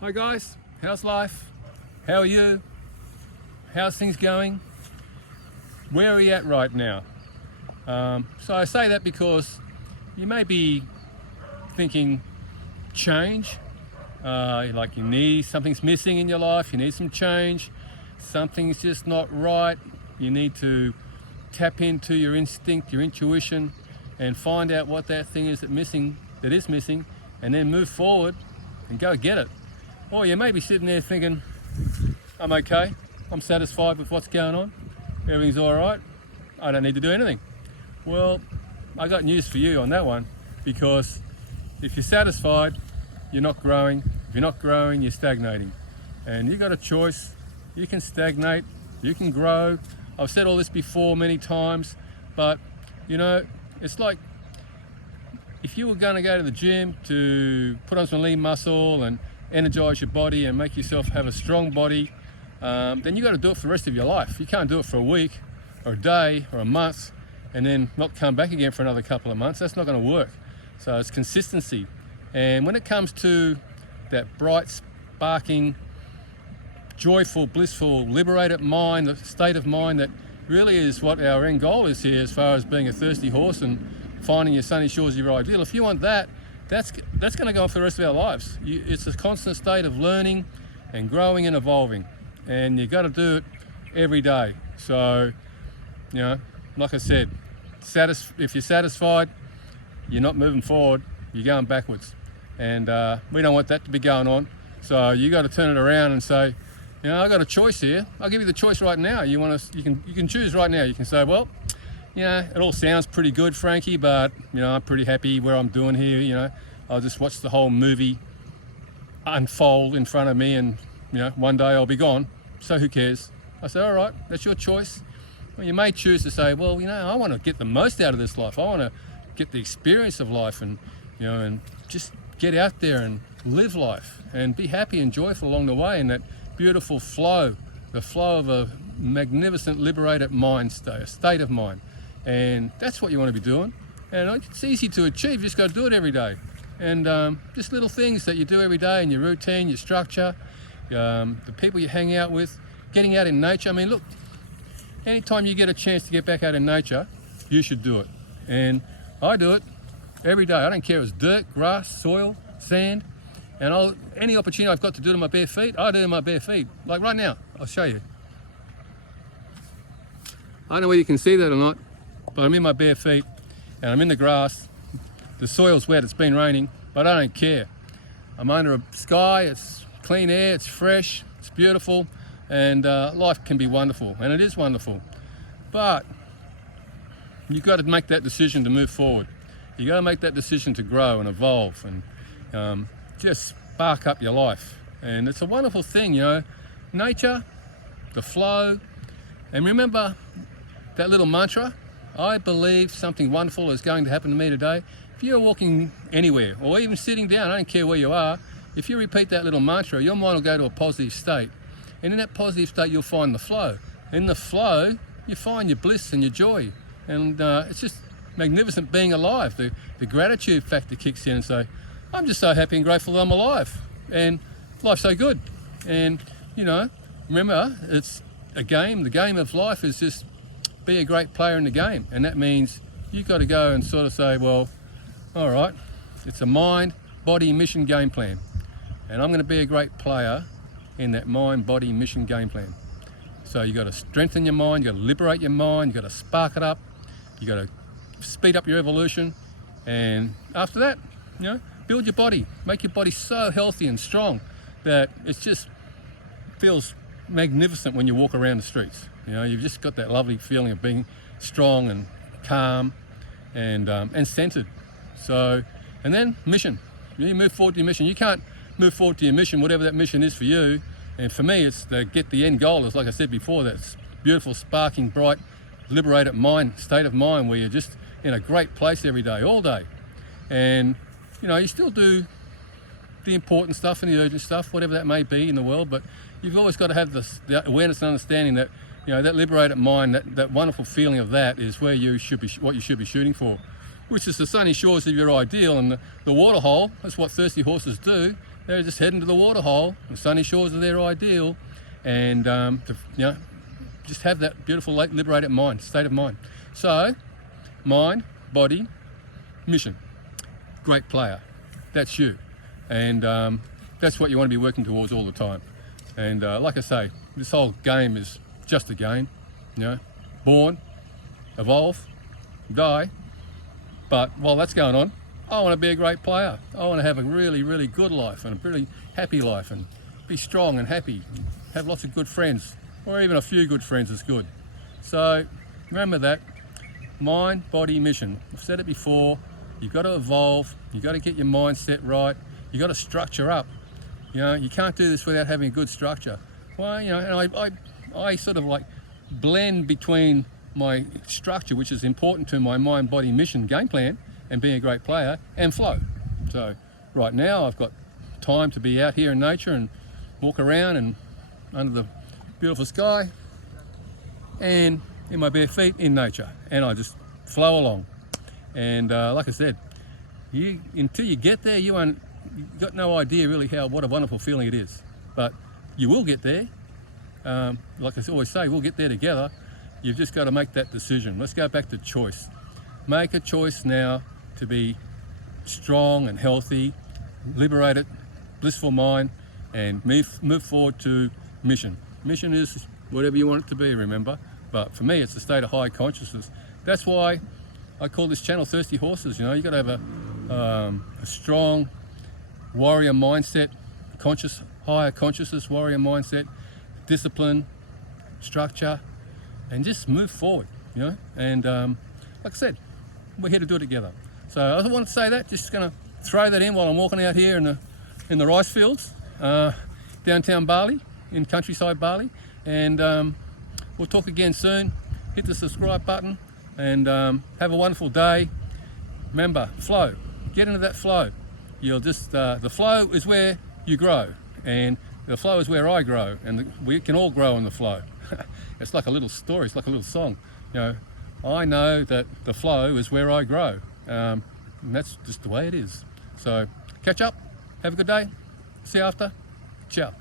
Hi guys, how's life? How are you? How's things going? Where are you at right now? So I say that because you may be thinking change, like you need, something's missing in your life, you need some change, something's just not right, you need to tap into your instinct, your intuition, and find out what that thing is that is missing, and then move forward and go get it. Or you may be sitting there thinking, I'm okay, I'm satisfied with what's going on, everything's all right, I don't need to do anything. Well, I got news for you on that one, because if you're satisfied, you're not growing. If you're not growing, you're stagnating. And you got a choice. You can stagnate, you can grow. I've said all this before many times, but you know, it's like if you were going to go to the gym to put on some lean muscle and energize your body and make yourself have a strong body, then you got to do it for the rest of your life. You can't do it for a week or a day or a month and then not come back again for another couple of months. That's not going to work. So it's consistency. And when it comes to that bright, sparking, joyful, blissful, liberated mind, the state of mind that really is what our end goal is here as far as being a thirsty horse and finding your sunny shores your ideal. If you want that, that's going to go on for the rest of our lives. It's a constant state of learning and growing and evolving, and you got to do it every day. So, you know, like I said, if you're satisfied, you're not moving forward, you're going backwards, and we don't want that to be going on. So you got to turn it around and say, you know, I got a choice here. I'll give you the choice right now. You can choose right now. You can say, well, you know, it all sounds pretty good, Frankie, but you know, I'm pretty happy where I'm doing here. You know, I'll just watch the whole movie unfold in front of me, and you know, one day I'll be gone. So who cares? I say, all right, that's your choice. Well, you may choose to say, well, you know, I want to get the most out of this life. I want to get the experience of life, and you know, and just get out there and live life and be happy and joyful along the way in that beautiful flow, the flow of a magnificent, liberated mind state of mind. And that's what you want to be doing. And it's easy to achieve, you just got to do it every day. And just little things that you do every day in your routine, your structure, the people you hang out with, getting out in nature. I mean, look, anytime you get a chance to get back out in nature, you should do it. And I do it every day. I don't care if it's dirt, grass, soil, sand. And any opportunity I've got to do it in my bare feet, I do it in my bare feet. Like right now, I'll show you. I don't know whether you can see that or not, but I'm in my bare feet and I'm in the grass. The soil's wet, it's been raining, but I don't care. I'm under a sky, it's clean air, it's fresh, it's beautiful, and life can be wonderful, and it is wonderful. But you've got to make that decision to move forward. You've got to make that decision to grow and evolve and just spark up your life. And it's a wonderful thing, you know, nature, the flow. And remember that little mantra, I believe something wonderful is going to happen to me today. If you're walking anywhere or even sitting down, I don't care where you are, if you repeat that little mantra, your mind will go to a positive state. And in that positive state, you'll find the flow. In the flow, you find your bliss and your joy. And it's just magnificent being alive. The gratitude factor kicks in and say, I'm just so happy and grateful that I'm alive. And life's so good. And, you know, remember, it's a game. The game of life is just be a great player in the game. And that means you've got to go and sort of say, well, all right, it's a mind, body, mission game plan. And I'm going to be a great player in that mind, body, mission game plan. So you've got to strengthen your mind, you've got to liberate your mind, you've got to spark it up, you've got to speed up your evolution. And after that, you know, build your body, make your body so healthy and strong that it just feels magnificent when you walk around the streets. You know, you've just got that lovely feeling of being strong and calm and centered. So, and then mission. You move forward to your mission. You can't move forward to your mission, whatever that mission is for you. And for me, it's to get the end goal. It's like I said before, that beautiful, sparking, bright, liberated mind, state of mind where you're just in a great place every day, all day. And, you know, you still do the important stuff and the urgent stuff, whatever that may be in the world, but you've always got to have the awareness and understanding that, you know, that liberated mind, that wonderful feeling of that is where you should be, what you should be shooting for, which is the sunny shores of your ideal. And the water hole, that's what thirsty horses do. they're just heading to the waterhole. The sunny shores are their ideal, and just have that beautiful, liberated mind, state of mind. So, mind, body, mission. Great player. That's you, and that's what you want to be working towards all the time. And like I say, this whole game is just a game. Born, evolve, die. But while that's going on, I want to be a great player. I want to have a really, really good life and a really happy life, and be strong and happy, and have lots of good friends, or even a few good friends is good. So remember that, mind, body, mission. I've said it before, you've got to evolve, you've got to get your mindset right, you've got to structure up. You can't do this without having a good structure. Well, and I sort of like blend between my structure, which is important to my mind, body, mission game plan, and being a great player, and flow. So right now I've got time to be out here in nature and walk around and under the beautiful sky and in my bare feet in nature, and I just flow along. And like I said, until you get there, you've got no idea really what a wonderful feeling it is. But you will get there. Like I always say, we'll get there together. You've just got to make that decision. Let's go back to choice. Make a choice now to be strong and healthy, liberated, blissful mind, and move forward to mission. Mission is whatever you want it to be, remember. But for me, it's a state of high consciousness. That's why I call this channel Thirsty Horses. You've got to have a strong warrior mindset, higher consciousness warrior mindset, discipline, structure, and just move forward, and like I said, we're here to do it together. So I want to say that, just going to throw that in while I'm walking out here in the rice fields, downtown Bali, in countryside Bali, and we'll talk again soon. Hit the subscribe button, and have a wonderful day. Remember, flow, get into that flow. You'll just, the flow is where you grow, and the flow is where I grow, and we can all grow in the flow. It's like a little story, it's like a little song. I know that the flow is where I grow, and that's just the way it is. So catch up, have a good day, see you after, ciao.